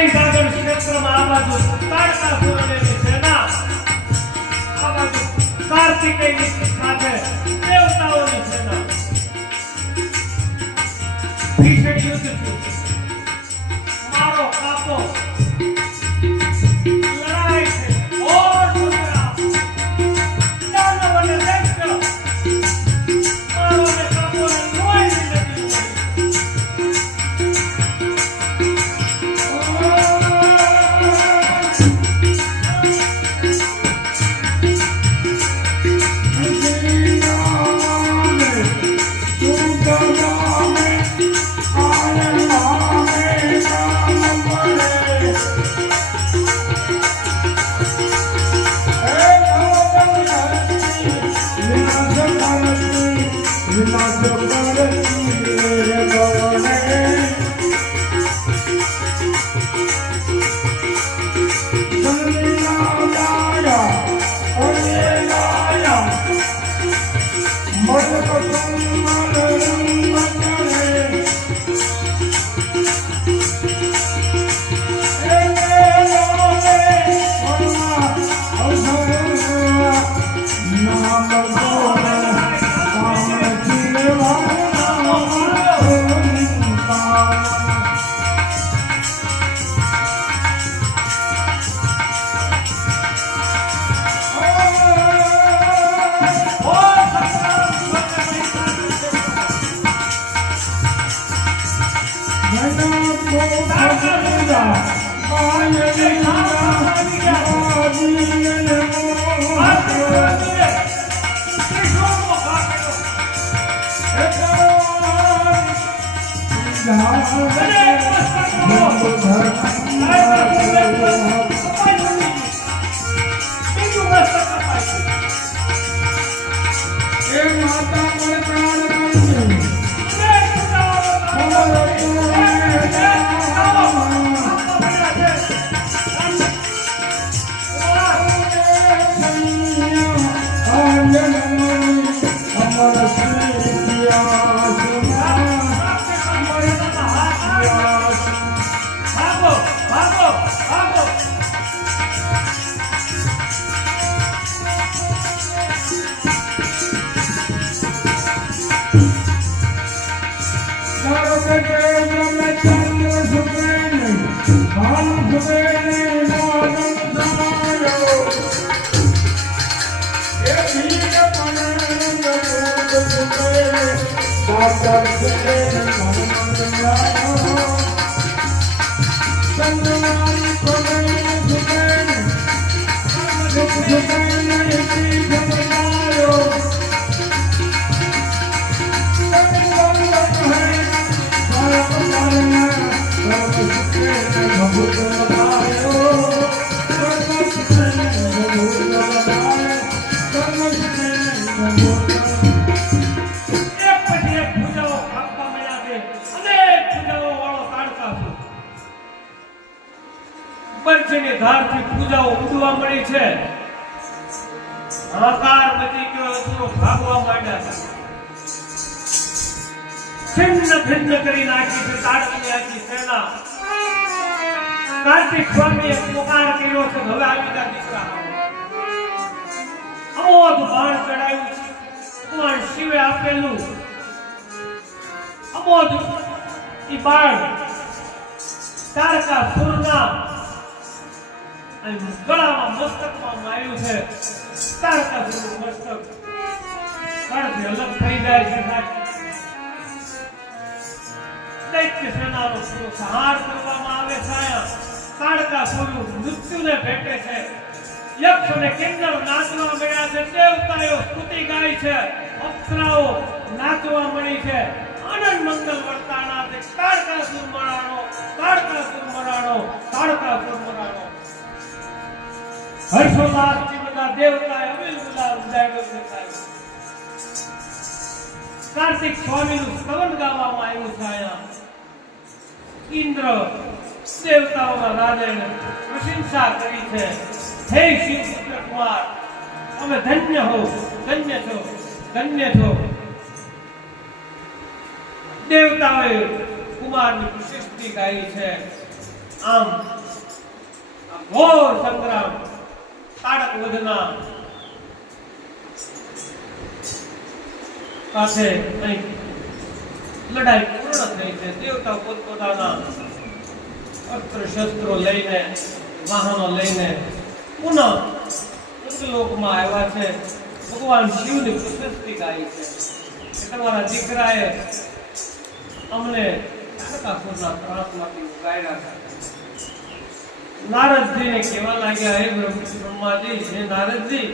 મહીસાગર ક્ષેત્રમાં આ બાજુ તારકાસુરની સેના, આ બાજુ કાર્તિકેયની સાથે દેવતાઓની સેના. ભીષણ યુદ્ધ થયું. મારો કાપો લડાઈ છે. ઓર સુરા દાનવ અને દૈત્ય મારો ને કાપો ને કોઈ નથી ધારથી પૂજાઓ ઉડવા મળી છે. હાહાકાર મચી ગયો. અસુરો ભાગવા માંડ્યા. છિન્ન ભિન્ન કરી નાખી છે તાડકની આખી સેના. કાર્તિક સ્વામીએ પુકાર કર્યો છે, હવે આવી જા દીકરા. અમોઘ બાણ ચડાવ્યું છે. ભગવાન શિવે આપેલું અમોઘ ઈ બાણ તારકાસુરના ગળામાં મસ્તકમાં માર્યું છે. તારકાસુરનું મસ્તક કણથી અલગ થઈ જાય છે. દૈત્ય સેનાનો સંહાર કરવામાં આવે છે. તારકાસુર મૃત્યુને ભેટે છે. યક્ષ અને કિન્નર નાચવા મળ્યા છે. દેવતાઓ સ્તુતિ ગાય છે. અપ્સરાઓ નાચવા મળી છે. આનંદ મંગલ વર્તાણા છે. તારકાસુર મરાણો, તારકાસુર મરાણો, તારકાસુર મરાણો. હર્ષોલ્લાસથી બધા દેવતાએ અવિલ ગુલાલ ઉડાડ્યો છે. કાર્તિક સ્વામીનું સ્તવન ગાવામાં આવ્યું છે. અહીંયા ઇન્દ્ર દેવતાઓના રાજાએ પ્રશંસા કરી છે. હે શિવ પુત્ર કુમાર, તમે ધન્ય હો, ધન્ય છો, ધન્ય છો. દેવતાઓએ કુમારની પ્રશસ્તિ ગાઈ છે. આમ ઘોર સંગ્રામ તાડક વધના સાથે કંઈક લડાઈ પૂર્ણ થઈ છે. દેવતા પોતપોતાના અસ્ત્ર શસ્ત્રો લઈને વાહનો લઈને પુનઃ લોકમાં આવ્યા છે. ભગવાન શિવની પ્રશસ્તિ ગાઈ છે કે તમારા દીકરાએ અમને તારકાસુરના ત્રાસમાંથી ઉગાડ્યા છે. નારદજીને કહેવા લાગ્યા, હે બ્રહ્માજી, હે નારદજી,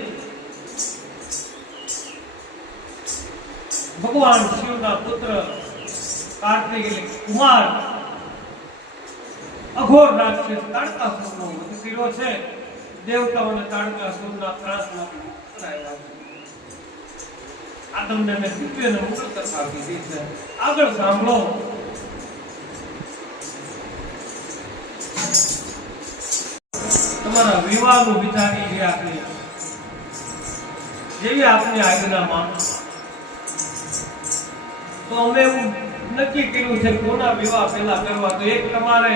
ભગવાન શિવના પુત્ર કાર્તિક કુમાર અઘોર રાક્ષસ તારકાસુરનો વધ કર્યો છે. દેવતાઓને તારકાસુરના ત્રાસમાંથી મુક્ત કરાવ્યા છે. આ તમને મેં દિવ્યને મુક્ત કરતા કીધી છે. આગળ સાંભળો. તમારા વિવાહનું વિચારી જે આપણી જેવી આપની આજ્ઞામાં તો અમે એવું નક્કી કર્યું છે કોના વિવાહ પહેલા કરવા. તો એક તમારે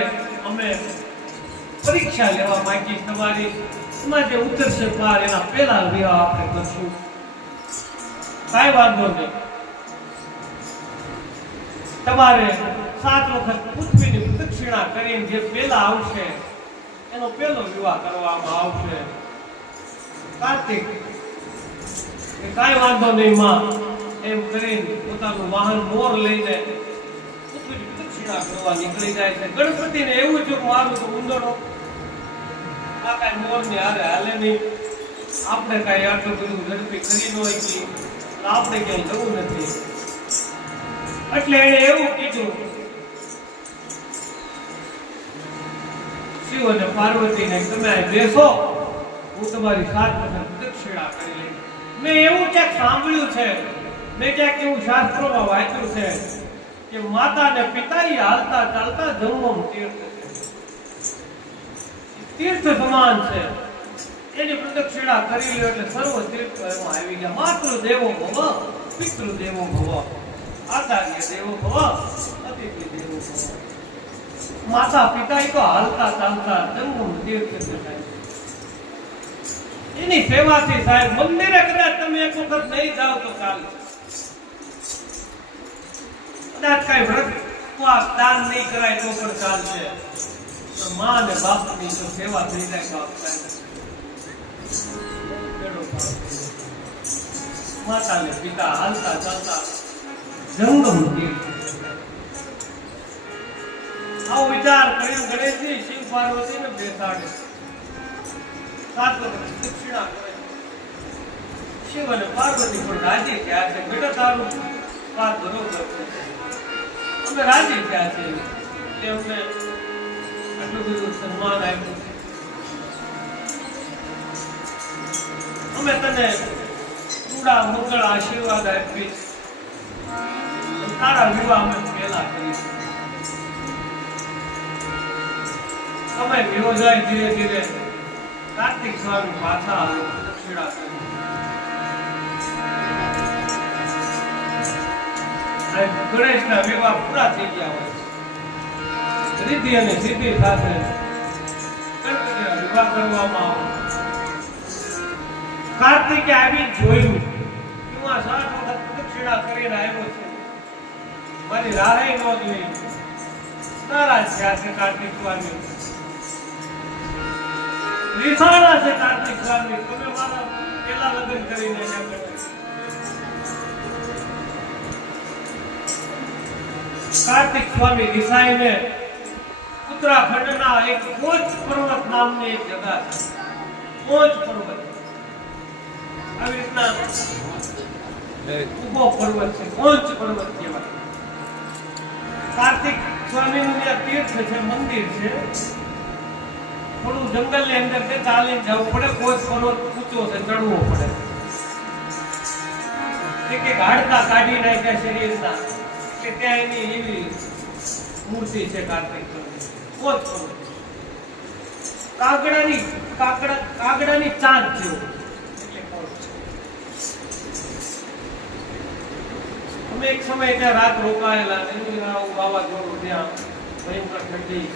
અમે પરીક્ષા લેવા માંગી તમારી એમાં જે ઉતરશે પાર એના પહેલા વિવાહ આપણે કરશું. કાંઈ વાંધો નહીં. તમારે 7 વખત પૃથ્વીની પ્રદક્ષિણા કરીને જે પહેલા આવશે એનો પહેલો વિવાહ કરવામાં આવશે. કાર્તિક કાંઈ વાંધો નહીં માં એમ કરીને પોતાનું વાહન મોર લઈને પૃથ્વીની પ્રદક્ષિણા કરવા નીકળી જાય છે. ગણપતિને એવું જો મારું તો ઉંદરો આ કાંઈ મોર ની હારે હાલે નહીં. આપણે કાંઈ આટલું બધું ઝડપી કરી ન હોય આપણે ક્યાંય જવું નથી. એટલે એને એવું કીધું, શિવ અને પાર્વતીને તમે બેસો, હું તમારી 7 વખત પ્રદક્ષિણા કરી લઈશ. મેં એવું ક્યાંક સાંભળ્યું છે, મેં ક્યાંક એવું શાસ્ત્રોમાં વાંચ્યું છે કે માતા ને પિતા હાલતા ચાલતા જન્મ તીર્થ છે, તીર્થ સમાન છે. એની પ્રદક્ષિણા કરી લ્યો એટલે સર્વ તીર્થ એમાં આવી ગયા. માતૃ દેવો ભવ, પિતૃ દેવો ભવ, આચાર્ય દેવો ભવ, અતિથિ દેવો ભવ. માતા પિતા તો હાલતા ચાલતા જન્મ તીર્થ છે. એની સેવાથી સાહેબ મંદિરે કદાચ તમે એક વખત નહીં જાઓ તો ચાલે. કદાચ કઈ વ્રત ઉપવાસ દાન નહીં કરાય તો પણ ચાલશે. પણ મા અને બાપની જો સેવા થઈ જાય તો માતા ને પિતા હાલતા ચાલતા જંગમ તીર્થ. આવો વિચાર કરીને ગણેશજી શિવ પાર્વતીને બેસાડે, 7 વખત દક્ષિણા કરે. શિવ અને પાર્વતી પણ રાજી થયા છે. બેટા તારું વાત બરોબર છે, અમે રાજી થયા છે કે અમને આટલું બધું સન્માન આપ્યું. અમે તને પૂરા મંગળ આશીર્વાદ આપીશ. તારા વિવાહ અમે પહેલા કરીશું. સમય ગયો જાય ધીરે ધીરે. કાર્તિક સ્વામી પાછા આવે દક્ષિણા કરી. ગણેશના વિવાહ પૂરા થઈ ગયા હોય. રિદ્ધિ અને સિદ્ધિ સાથે ગણપતિના વિવાહ કરવામાં આવે. કાર્તિકે આવી જોયું હું આ 7 વખત પ્રદક્ષિણા કરીને આવ્યો છે, મારી રાહે ન જોઈ. નારાજ થયા છે કાર્તિક સ્વામી, વિસાણા છે કાર્તિક સ્વામી. તમે મારા પેલા લગ્ન કરીને કાર્તિક સ્વામી રિસાઈને ઉત્તરાખંડના એક કોચ પર્વત નામની એક જગ્યા છે. કોચ પર્વત આવી રીતના ઉભો પર્વત છે, કોચ પર્વત કહેવાય. કાર્તિક સ્વામીનું ત્યાં તીર્થ છે, મંદિર છે. થોડું જંગલની અંદર છે, ચાલીને જવું પડે. કોચ પર્વત ઊંચો છે, ચડવો પડે. એક હાડકા કાઢી નાખ્યા શરીરના કે ત્યાં એની એવી મૂર્તિ છે કાર્તિક સ્વામી. કોચ પર્વત કાગડાની ચાંદ જેવું. અમે એક સમય ત્યાં રાત રોકાયેલા. વાવાઝોડું ત્યાં ભયંકર ઠંડી.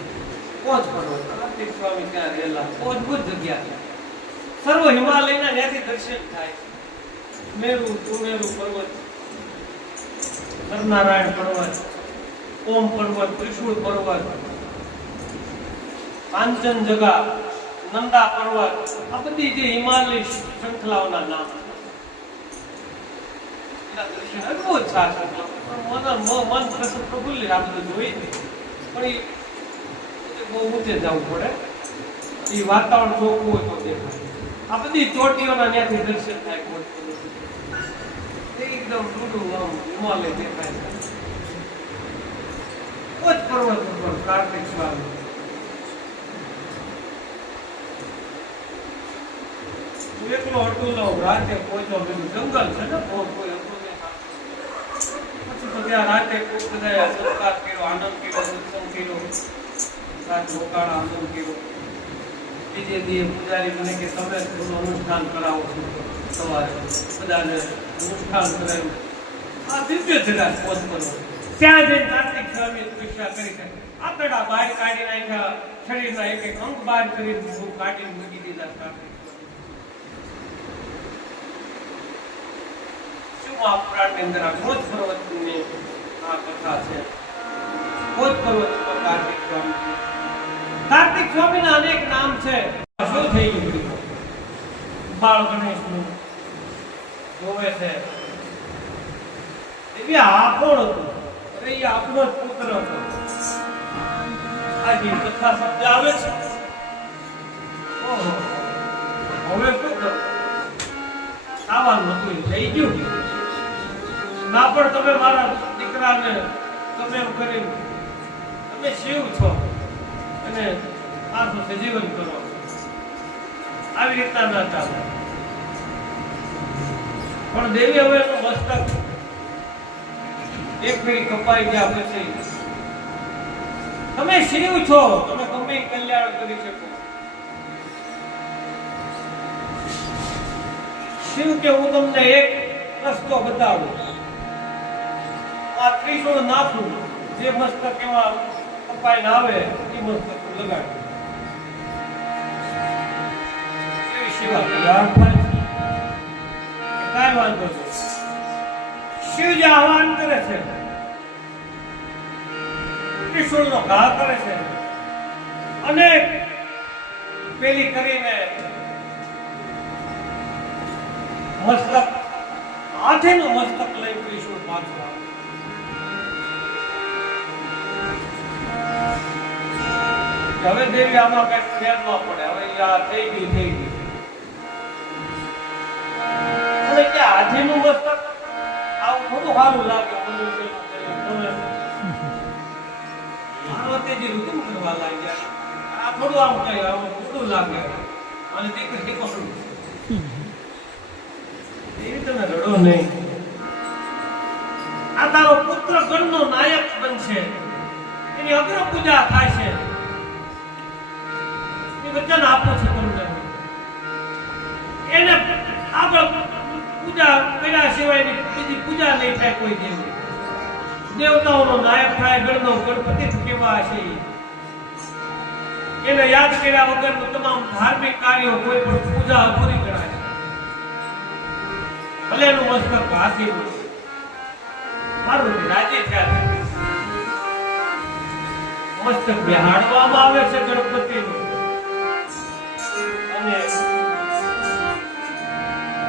પોંચ પર્વત કાર્તિક સ્વામી ત્યાં રહેલા બહુ અદભુત જગ્યા છે. સર્વ હિમાલયના ત્યાંથી દર્શન થાય. મેરુ સુમેરુ પર્વત, નરનારાયણ પર્વત, ઓમ પર્વત, ત્રિશુળ પર્વત, કાંચનજંગા, નંદા પર્વત, આ બધી જે હિમાલય શૃંખલાઓના નામ છે. એના દર્શન અદભુત છે. મન પ્રફુલ્લિત આ બધું જોઈ પણ એ બહુ ઊંચે જવું પડે. એ વાતાવરણ ચોખ્ખું હોય તો દેખાય. આ બધી ચોટીઓના ત્યાંથી દર્શન થાય. એકદમ રૂડું આમ હિમાલય દેખાય છે. પોંચ પર્વત ઉપર કાર્તિક સ્વામી. એકલો અટુલો રાતે પહોંચ્યો. જંગલ છે ને, કોઈ હતું નહીં. પછી તો ત્યાં રાતે ખૂબ બધા સત્કાર કર્યો, આનંદ કર્યો, સત્સંગ કર્યો, રાત રોકાણા, આનંદ કર્યો. બીજે દિવસે પૂજારી મને કે તમે થોડું અનુષ્ઠાન કરાવો છો સવારે. બધાને અનુષ્ઠાન કરાયું. આ દિવ્ય જગા પોંચ પર્વત. ત્યાં જઈને કાર્તિક સ્વામી તપસ્યા કરી શકે. આતડા બહાર કાઢી નાખ્યા, શરીરના એક એક અંગ બહાર કરી કાઢીને મૂકી દીધા. કાર્તિક મહાપુરાણની અંદર આ પોંચ પર્વતની આ કથા છે. પોંચ પર્વત ઉપર કાર્તિક સ્વામી. કાર્તિક સ્વામીના અનેક નામ છે. શું થઈ ગયું? બાળ ગણેશનું જોવે છે. એ આ કોણ હતું? અરે એ આપણો જ પુત્ર હતો. આજે કથા શબ્દ આવે છે. ઓહો, હવે શું કરું? આવવાનું હતું થઈ ગયું. ના પણ તમે મારા દીકરાને તમે એમ કરી તમે શિવ છો અને પાછું સજીવન કરો. આવી રીતના ના ચાલે. પણ દેવી હવે એનું મસ્તક એક ફેરી કપાઈ ગયા પછી તમે શિવ છો, તમે ગમે કલ્યાણ કરી શકો. શિવ કે હું તમને એક રસ્તો બતાવું. આ ત્રિશુળ નાખું, જે મસ્તક એમાં કપાઈને આવે એ મસ્તક લગાડું. એવી સેવા કરી. કાંઈ વાંધો નહીં. શિવજી આહવાન કરે છે, ત્રિશુળનો ઘા કરે છે અને પેલી કરીને મસ્તક હાથીનું મસ્તક લઈ ત્રિશુળ પાછું આવે. હવે દેવી આમાં કઈ ફેર ન પડે. હવે આ થઈ ગયું. અને કે હાથીનું મસ્તક આવું થોડું સારું લાગે. પાર્વતીજી રુદન કરવા લાગ્યા. આ થોડું આમ કઈ આવું થોડું લાગે. અને દીકરી પકડું એવી તમે રડો નહીં. આ તારો પુત્ર ગણનો નાયક બનશે. એની અગ્ર પૂજા થાય છે. વચન આપું છું તમને. એને આગળ પૂજા કર્યા સિવાયની બીજી પૂજા નહીં થાય કોઈ દેવી. દેવતાઓનો નાયક થાય. ગણનો ગણપતિ કેવા છે એને યાદ કર્યા વગરનું તમામ ધાર્મિક કાર્યો કોઈ પણ પૂજા અધૂરી ગણાય. ભલે એનું મસ્તક હાથી મારું રાજી થયા. મસ્તક બેહાડવામાં આવે છે ગણપતિનું. અને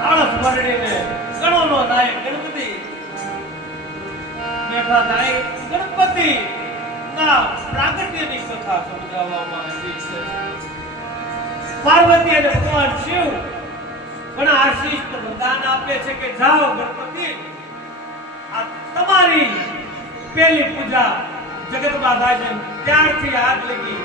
આળસ ભરડીને ગણોનો નાયક ગણપતિ બેઠા થાય. ગણપતિ ના પ્રાગટ્યની કથા સમજાવવામાં આવી છે. પાર્વતી અને ભગવાન શિવ ઘણા આશીષ વરદાન આપે છે કે જાઓ ગણપતિ, આ તમારી પહેલી પૂજા જગતમાં થાય છે. ત્યારથી આગ લગી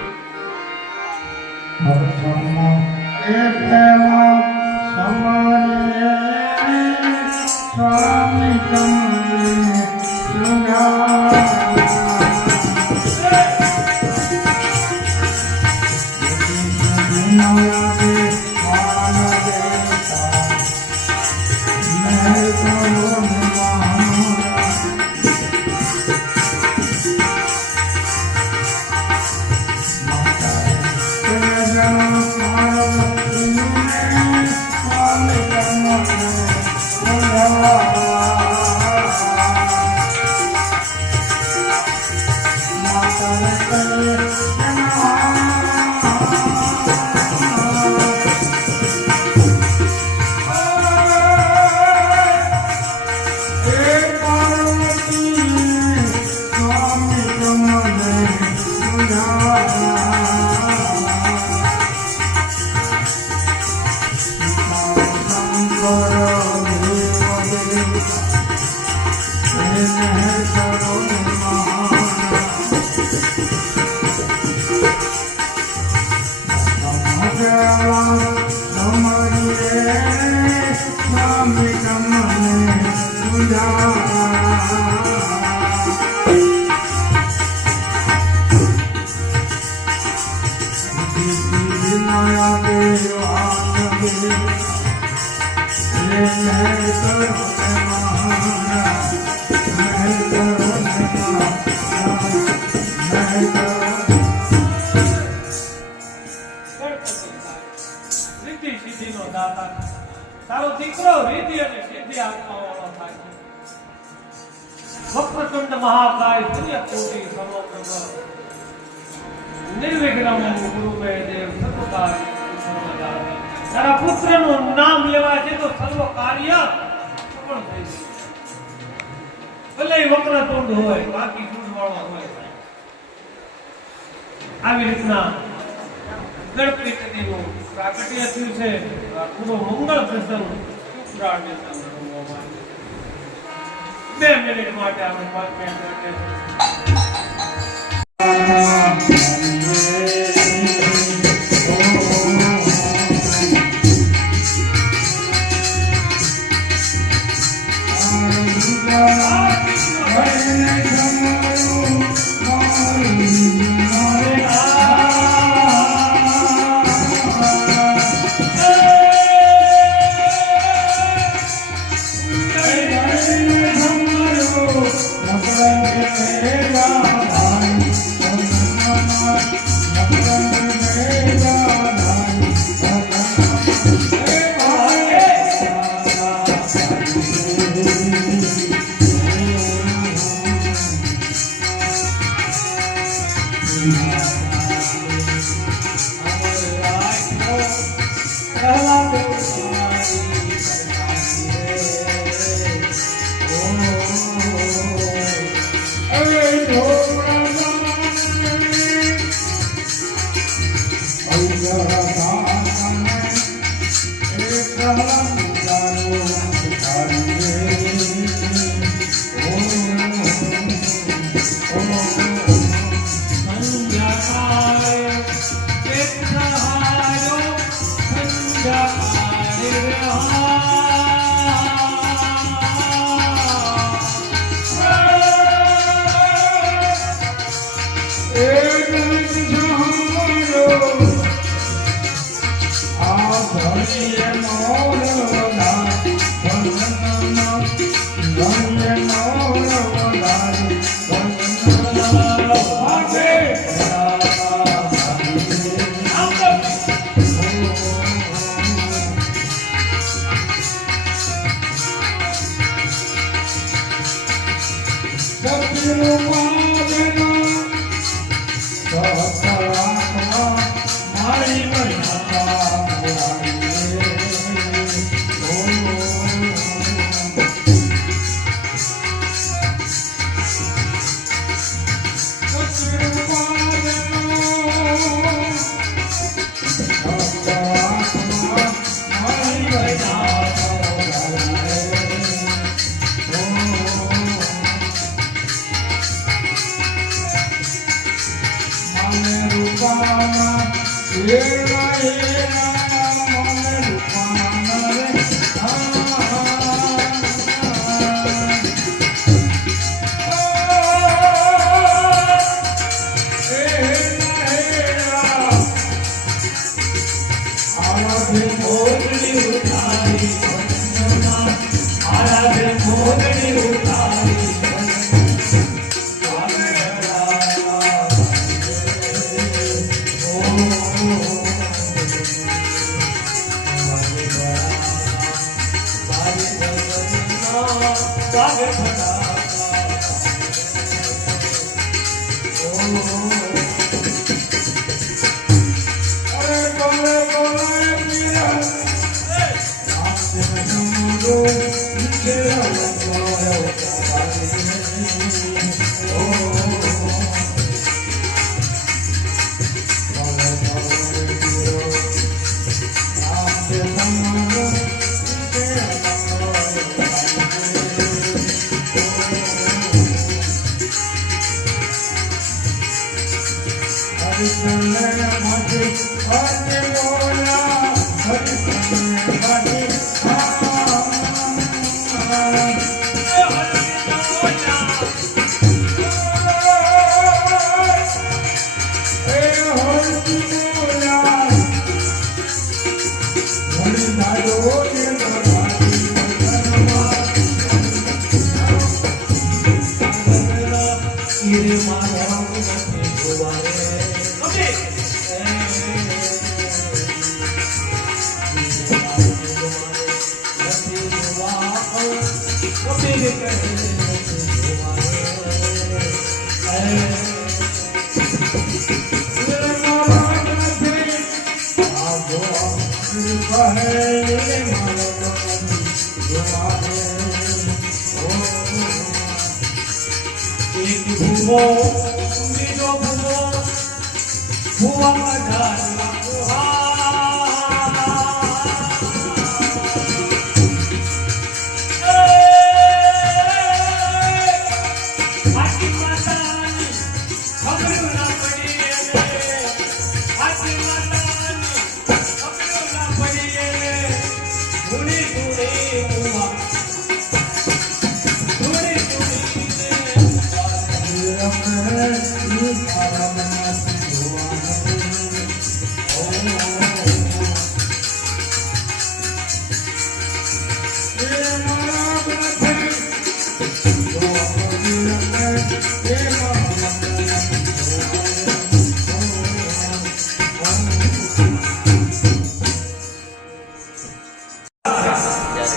સિદ્ધિ સિદ્ધિનો દાતા તારો દીકરો રીતિ અને સિદ્ધિ આપવા વાળો થાય. વક્રતુંડ મહાકાય સૂર્યકોટિ સમપ્રભ નિર્વિઘ્નમ ગુરુ મે દેવ સર્વકાર્ય સર્વદા. તારા પુત્રનું નામ લેવા છે તો સર્વ કાર્ય સફળ થઈ જાય. ભલે વક્રતુંડ હોય બાકી સૂંઢ વાળો હોય. આવી રીતના ગણપતિનું પ્રાગટ્ય થયું છે. પૂરો મંગળ પ્રસંગ શુક્રાને સાંભળવામાં આવ્યો. 2 મિનિટ માટે આપણે 5 મિનિટ માટે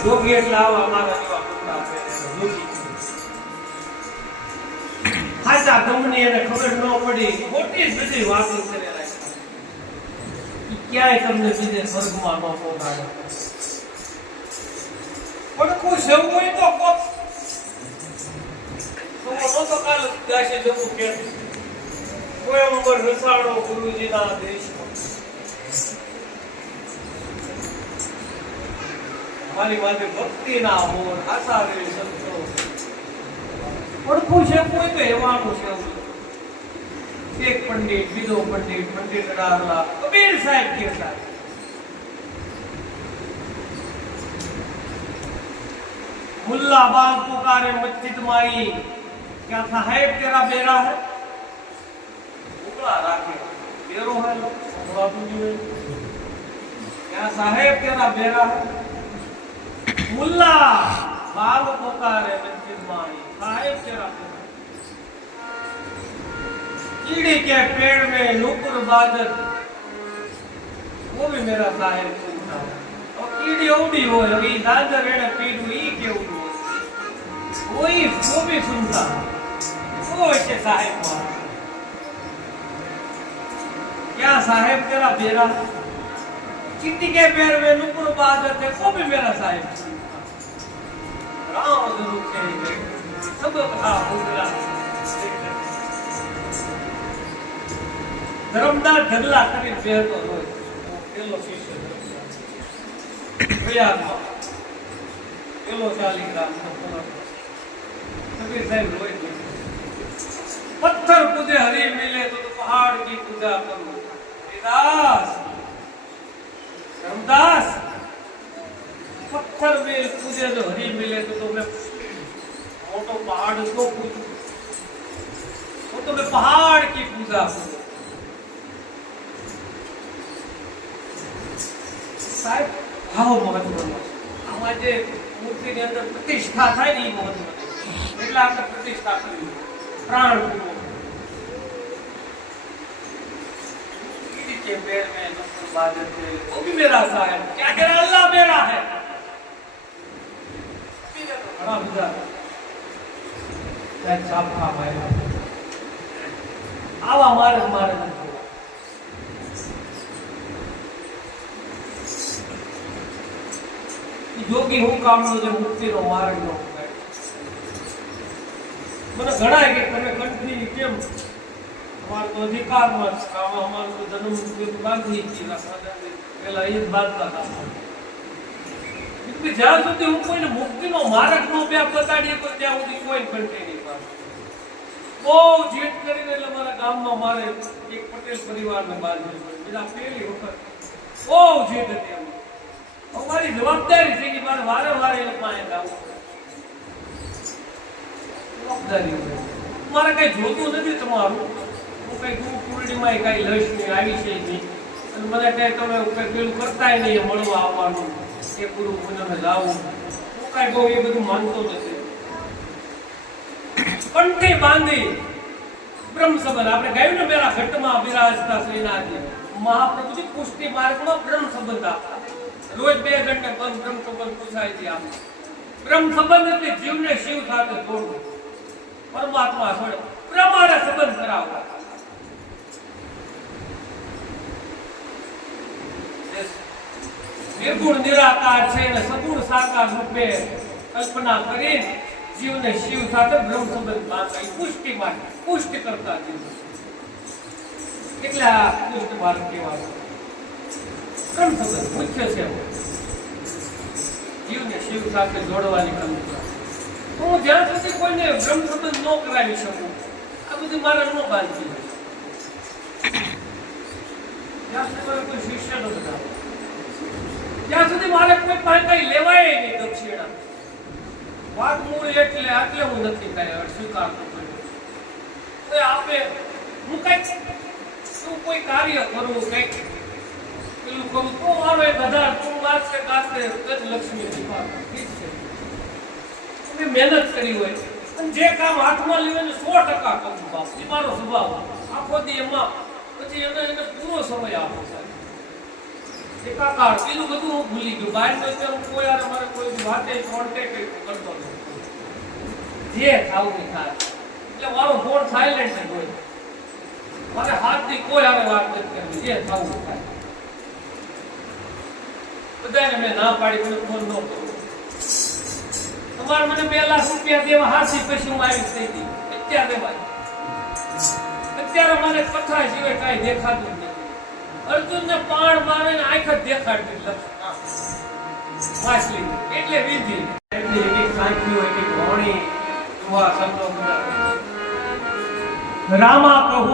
યોગી એટલે આવા મારા જેવા કુતરા છે યોગી હાચા ગમની એને ખબર ન પડી મોટી બધી વાતો કરે રાખી ક્યાંય તમને બીજે સ્વર્ગમાં ન પહોંચાડે પણ ખુશ એવું હોય તો કોક તો કાલ દાશે જવું કે કોઈ ઉંમર રસાડો ગુરુજીના દેશમાં મારી માથે ભક્તિ ના મોર આશા રે સંતો ઓળખું છે કોઈ તો એવાનું છે એક પંડિત બીજો પંડિત પંડિત અડારલા કબીર સાહેબ કહેતા मुल्ला बाग पुकारे मस्जिद माई क्या साहेब तेरा बेरा है उगला राखे बेरो है क्या साहेब तेरा बेरा है मुल्ला बाग पुकारे मस्जिद माई साहेब तेरा बेरा कीड़ी के पेड़ में नुकुर बादल वो भी मेरा साहेब सुनता है और कीड़ी उड़ी हो अभी दादर एने पीड़ू ई केवू कोई वो भी सुनता वो ऐसे साहेब मारा क्या साहेब तेरा बेरा चींटी के पैर में नुकुर बादल थे वो भी मेरा साहेब राम जरूर कहेंगे सब कहा उगला धर्मदार ढगला करी बेहतो रोज पेलो शिष्य भैया पेलो शालिग्राम कबीर साहब रोए पत्थर पूजे हरि मिले तो पहाड़ की पूजा करो दास रामदास पत्थर में पूजे जो हरि मिले तो मैं मोटो पहाड़ को पूजू वो तो मैं पहाड़ की पूजा करूं साहब भाव महत्वનો આમાં જે મૂર્તિની અંદર પ્રતિષ્ઠા થાય ને એ મહત્વનો એટલે આપણે પ્રતિષ્ઠા કરવી प्राण के पैर में नुक्कड़ बादल थे वो भी मेरा साहेब क्या तेरा अल्लाह मेरा है बड़ा बुझा मैं छापा भाई आवा मारे मारे योगी हूँ काम नो जो मुक्ति नो मार्ग नो મને ઘણા કે તમે કંઠની કેમ અમારો તો અધિકાર માં કામ અમારો તો જન્મ મૃત્યુ બાંધી છે પેલા એ જ બાંધતા હતા એટલે જ્યાં સુધી હું કોઈને મુક્તિનો માર્ગ નો બે બતાડીએ તો ત્યાં સુધી કોઈ કંઠી નહીં પાડે બહુ જીત કરીને એટલે મારા ગામમાં મારે એક પટેલ પરિવારને બાંધ્યો બીજા પહેલી વખત બહુ જીત હતી એમાં અમારી જવાબદારી છે કે મારે વારે વારે એને પાસે જવું જવાબદારી મારે કઈ જોતું નથી તમારું હું કઈ ગુરુ પૂર્ણિમા કઈ લઈશ નહીં આવી છે નહીં અને મને કઈ તમે કઈ પેલું કરતાય નહીં મળવા આવવાનું એ પૂરું મને લાવું હું કઈ બહુ એ બધું માનતો નથી કંઠી બાંધી બ્રહ્મ સંબંધ આપણે ગાયું ને પેલા ઘટમાં બિરાજતા શ્રીનાથજી મહાપ્રભુજી પુષ્ટિ માર્ગમાં બ્રહ્મ સંબંધ આપતા રોજ 2 ઘંટા બ્રહ્મ સંબંધ પૂછાય છે આમ બ્રહ્મ સંબંધ એટલે જીવને શિવ સાથે જોડવું પરમાત્મા જોડે પ્રમાણે સંબંધ કરાવવા નિર્ગુણ નિરાકાર છે અને સગુણ સાકાર રૂપે કલ્પના કરી જીવને શિવ સાથે બ્રહ્મ સંબંધ બાંધવા પુષ્ટિ માટે પુષ્ટિ કરતા જીવ એટલે આ પુષ્ટિ માર્ગ કહેવાય બ્રહ્મ સંબંધ મુખ્ય છે જીવને શિવ સાથે જોડવાની કલ્પના હું જ્યાં સુધી કોઈને બ્રહ્મ સંબંધ ન કરાવી શકું આ બધું મારે ન બાંધવી જ્યાં સુધી મારે કોઈ શિષ્ય ન બનાવે ત્યાં સુધી મારે કોઈ પાસે કઈ લેવાય નહીં દક્ષિણા વાત મૂળ એટલે આટલે હું નથી કઈ સ્વીકારતો કોઈ આપે હું કઈક શું કોઈ કાર્ય કરું કઈક પેલું કરું તો મારો એક હજાર તું વાંચતે ગાતે લક્ષ્મી ઠીક છે તમે મહેનત કરી હોય અને જે કામ હાથમાં લેવાને 100% કરું બાપ એ મારો સ્વભાવ આખો દી એમાં પછી એને પૂરો સમય આપો સાહેબ એકાકાર પેલું બધું હું ભૂલી ગયું બહાર તો કોઈ યાર અમારે કોઈ વાતે કોન્ટેક્ટ કરતો નથી જે ખાવું નહીં થાય એટલે મારો ફોન સાયલેન્ટ જ હોય મારે હાથથી કોઈ આવે વાત નથી કરવી જે ખાવું થાય બધાને મેં ના પાડી મને ફોન ન કરો તમારે મને 2 લાખ રૂપિયા દેવા હાથી પછી હું આવી થઈ ગઈ અત્યારે મને કથા સિવાય કાંઈ દેખાતું નથી અર્જુન ને પાણ મારે ને આંખ દેખાડતી વાસલી એટલે વિધિ એટલે એક સાંખ્યો એક ઘોણી તુવા સંતો રામા કહું